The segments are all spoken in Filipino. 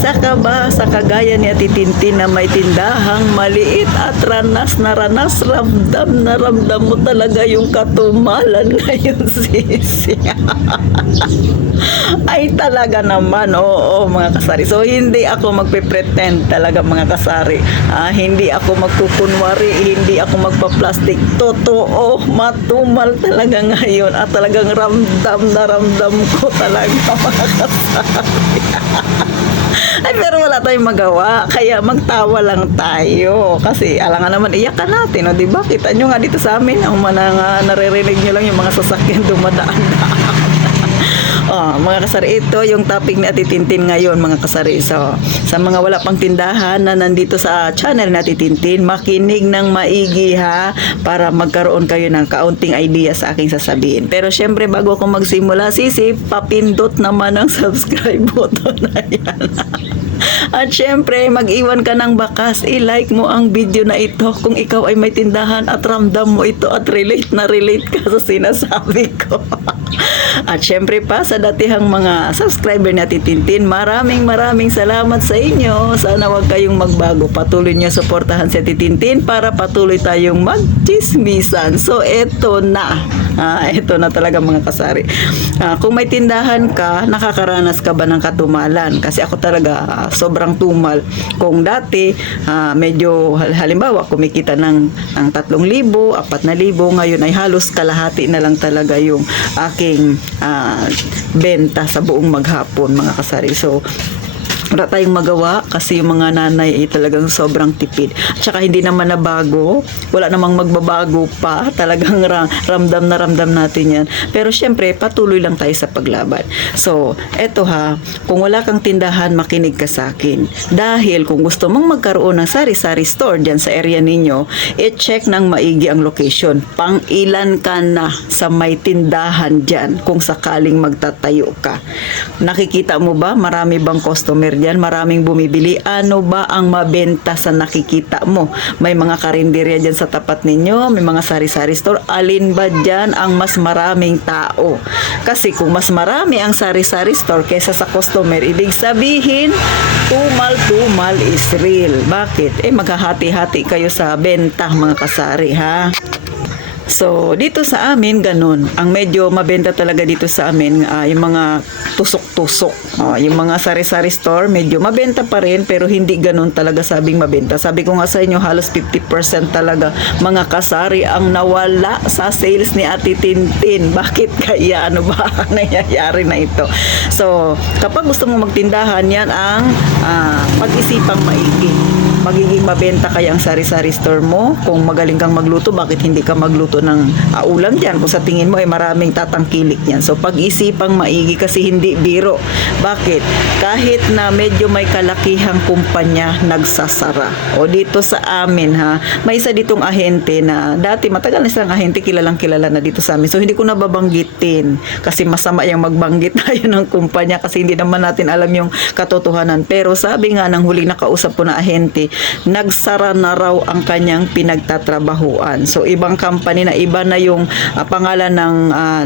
Isa ka ba sa kagaya ni Ate Tintin na may tindahang maliit at ranas na ranas, ramdam na ramdam mo talaga yung katumalan ngayon, sisi? Ay talaga naman, oo mga kasari. So hindi ako magpe-pretend talaga mga kasari. Hindi ako magkukunwari, hindi ako magpa-plastic. Totoo, matumal talaga ngayon at talagang ramdam na ramdam ko talaga mga kasari. Ay, pero wala tayong magawa. Kaya magtawa lang tayo. Kasi alangan naman, iyakan natin. O, diba? Kita nyo nga dito sa amin, ang naririnig nyo lang yung mga sasakyan dumadaan-daan. Mga kasari, ito yung topic ni Ate Tintin ngayon, mga kasari. So, sa mga wala pang tindahan na nandito sa channel ni Ate Tintin, makinig ng maigi ha, para magkaroon kayo ng kaunting idea sa aking sasabihin. Pero syempre, bago ako magsimula, sisi, papindot naman ang subscribe button na yan. At syempre, mag-iwan ka ng bakas, i-like mo ang video na ito kung ikaw ay may tindahan at ramdam mo ito at relate na relate ka sa sinasabi ko. At syempre pa, sa datihang mga subscriber ni Ate Tintin, maraming salamat sa inyo. Sana wag kayong magbago. Patuloy niyo suportahan si Ate Tintin para patuloy tayong magchismisan. So, eto na. Ito na talaga mga kasari. Kung may tindahan ka, nakakaranas ka ba ng katumalan? Kasi ako talaga sobrang tumal. Kung dati, medyo halimbawa, kumikita ng 3,000, 4,000, ngayon ay halos kalahati na lang talaga yung aking benta sa buong maghapon mga kasari. So, wala tayong magawa kasi yung mga nanay ay talagang sobrang tipid. At saka hindi naman nabago, wala namang magbabago pa, talagang ramdam na ramdam natin yan. Pero syempre, patuloy lang tayo sa paglaban. So, eto ha, kung wala kang tindahan, makinig ka sa akin. Dahil kung gusto mong magkaroon ng sari-sari store dyan sa area ninyo, i-check ng maigi ang location. Pang-ilan ka na sa may tindahan dyan kung sakaling magtatayo ka. Nakikita mo ba, marami bang customer dyan, maraming bumibili? Ano ba ang mabenta sa nakikita mo? May mga karinderya dyan sa tapat ninyo, may mga sari-sari store, alin ba dyan ang mas maraming tao? Kasi kung mas marami ang sari-sari store kaysa sa customer, ibig sabihin tumal is real. Bakit? Maghahati-hati kayo sa benta mga kasari ha. So, dito sa amin, ganun. Ang medyo mabenta talaga dito sa amin, yung mga tusok-tusok. Yung mga sari-sari store, medyo mabenta pa rin, pero hindi ganun talaga sabing mabenta. Sabi ko nga sa inyo, halos 50% talaga mga kasari ang nawala sa sales ni Ate Tintin. Bakit kaya? Ano ba ang nangyayari na ito? So, kapag gusto mong magtindahan, yan ang pag-isipang maigi. Magiging mabenta kaya ang sari-sari store mo. Kung magaling kang magluto, bakit hindi ka magluto ng ulam dyan? Kung sa tingin mo ay maraming tatangkilik yan. So pag-isipang maigi kasi hindi biro. Bakit? Kahit na medyo may kalakihang kumpanya nagsasara. O dito sa amin ha, may isa ditong ahente na dati matagal na isang ahente, kilalang kilala na dito sa amin. So hindi ko na babanggitin kasi masama yung magbanggit tayo ng kumpanya kasi hindi naman natin alam yung katotohanan. Pero sabi nga ng huling nakausap ko na ahente, nagsara na raw ang kanyang pinagtatrabahuan. So ibang company na, iba na yung pangalan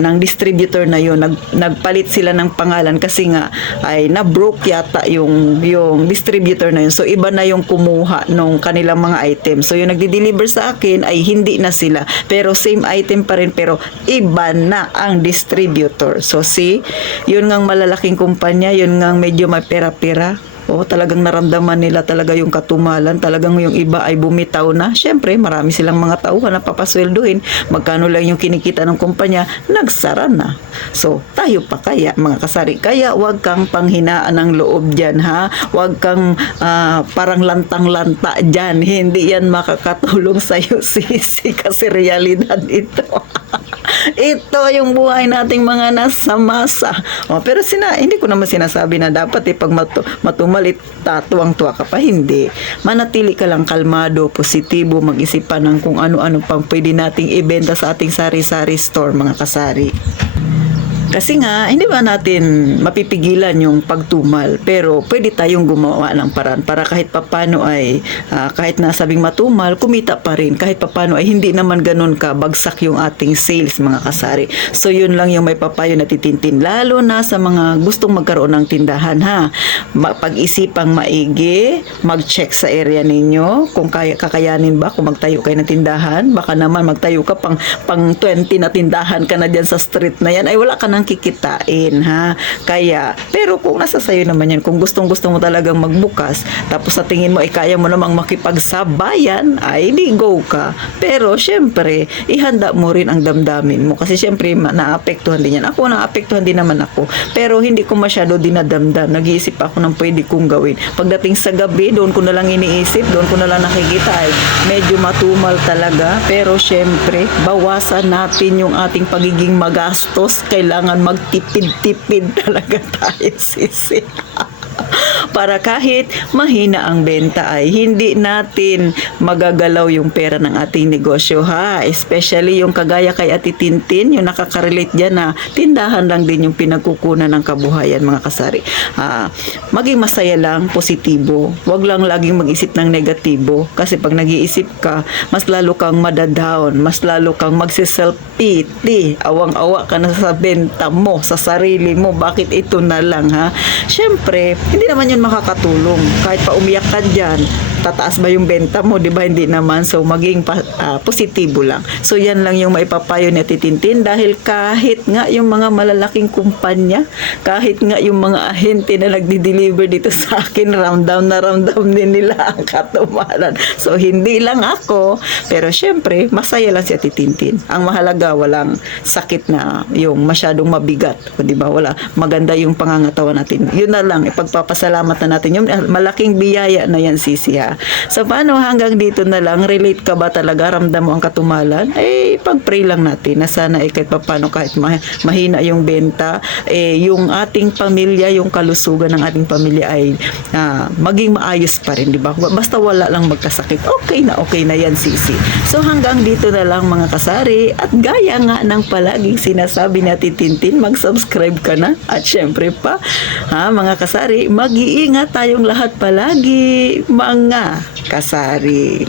ng distributor na yun. Nagpalit sila ng pangalan kasi nga ay na-broke yata yung distributor na yun. So iba na yung kumuha nung kanilang mga item. So yung nagdi-deliver sa akin ay hindi na sila. Pero same item pa rin, pero iba na ang distributor. So see, yun ngang malalaking kumpanya, yun ngang medyo may pera-pera. Talagang naramdaman nila talaga yung katumalan. Talagang yung iba ay bumitaw na. Syempre, marami silang mga tauhan na papasweldohin. Magkano lang yung kinikita ng kumpanya, nagsara na. So, tayo pa kaya, mga kasari. Kaya, wag kang panghinaan ng loob dyan, ha? Wag kang parang lantang-lanta dyan. Hindi yan makakatulong sa'yo, sisi. Kasi realidad ito. Ito yung buhay nating mga nasa masa. Pero hindi ko naman sinasabi na dapat pag matumalit, tatuwang-tuwa ka pa. Hindi. Manatili ka lang kalmado, positibo, mag-isipan ng kung ano-ano pang pwede nating ibenta sa ating sari-sari store, mga kasari. Kasi nga, hindi ba natin mapipigilan yung pagtumal, pero pwede tayong gumawa ng paraan para kahit papano ay, kahit nasabing matumal, kumita pa rin. Kahit papano ay hindi naman ganun ka bagsak yung ating sales, mga kasari. So, yun lang yung may papayo na titintin. Lalo na sa mga gustong magkaroon ng tindahan, ha. Pag-isipang maigi, mag-check sa area ninyo, kung kakayanin ba, kung magtayo kayo ng tindahan. Baka naman magtayo ka pang 20 na tindahan ka na dyan sa street na yan, ay wala ka nang kikitain, ha. Kaya, pero kung nasa sayo naman yan, kung gustong-gusto mo talagang magbukas, tapos sa tingin mo ay kaya mo namang makipagsabayan, ay di go ka. Pero syempre, ihanda mo rin ang damdamin mo, kasi syempre naapektuhan din yan. Ako naapektuhan din naman ako, pero hindi ko masyado dinadamdam. Nag-iisip ako ng pwede kong gawin. Pagdating sa gabi, doon ko na lang iniisip, doon ko na lang nakikita ay medyo matumal talaga. Pero syempre, bawasan natin yung ating pagiging magastos. Kailangan magtipid-tipid talaga tayo, sisi. Para kahit mahina ang benta ay hindi natin magagalaw yung pera ng ating negosyo, ha. Especially yung kagaya kay Ate Tintin, yung nakaka-relate dyan na tindahan lang din yung pinagkukunan ng kabuhayan, mga kasari. Maging masaya lang, positibo. Huwag lang laging mag-isip ng negatibo, kasi pag nag-iisip ka, mas lalo kang madadown, mas lalo kang magsiself-pity, awang-awa ka na sa benta mo, sa sarili mo, bakit ito na lang, ha. Syempre, hindi naman yun makakatulong. Kahit pa umiyak ka dyan, tataas ba yung benta mo? Di ba? Hindi naman. So, maging positibo lang. So, yan lang yung maipapayo ni Ate Tintin, dahil kahit nga yung mga malalaking kumpanya, kahit nga yung mga ahente na nagdi-deliver dito sa akin, round down din nila ang katumalan. So, hindi lang ako, pero syempre, masaya lang si Ate Tintin. Ang mahalaga, walang sakit na yung masyadong mabigat. O, di ba? Wala. Maganda yung pangangatawan natin. Yun na lang. Ipagpapasalamat na natin. Yung malaking biyaya na yan, sisi, ha. So, paano hanggang dito na lang? Relate ka ba talaga? Ramdam mo ang katumalan? Pag-pray lang natin na sana kahit paano, kahit mahina yung benta, yung ating pamilya, yung kalusugan ng ating pamilya ay maging maayos pa rin, di ba? Basta wala lang magkasakit. Okay na yan, sisi. So, hanggang dito na lang, mga kasari. At gaya nga ng palaging sinasabi ni Ate Tintin, mag-subscribe ka na. At syempre pa, mga kasari, mag-iingat tayong lahat palagi, mga kasari.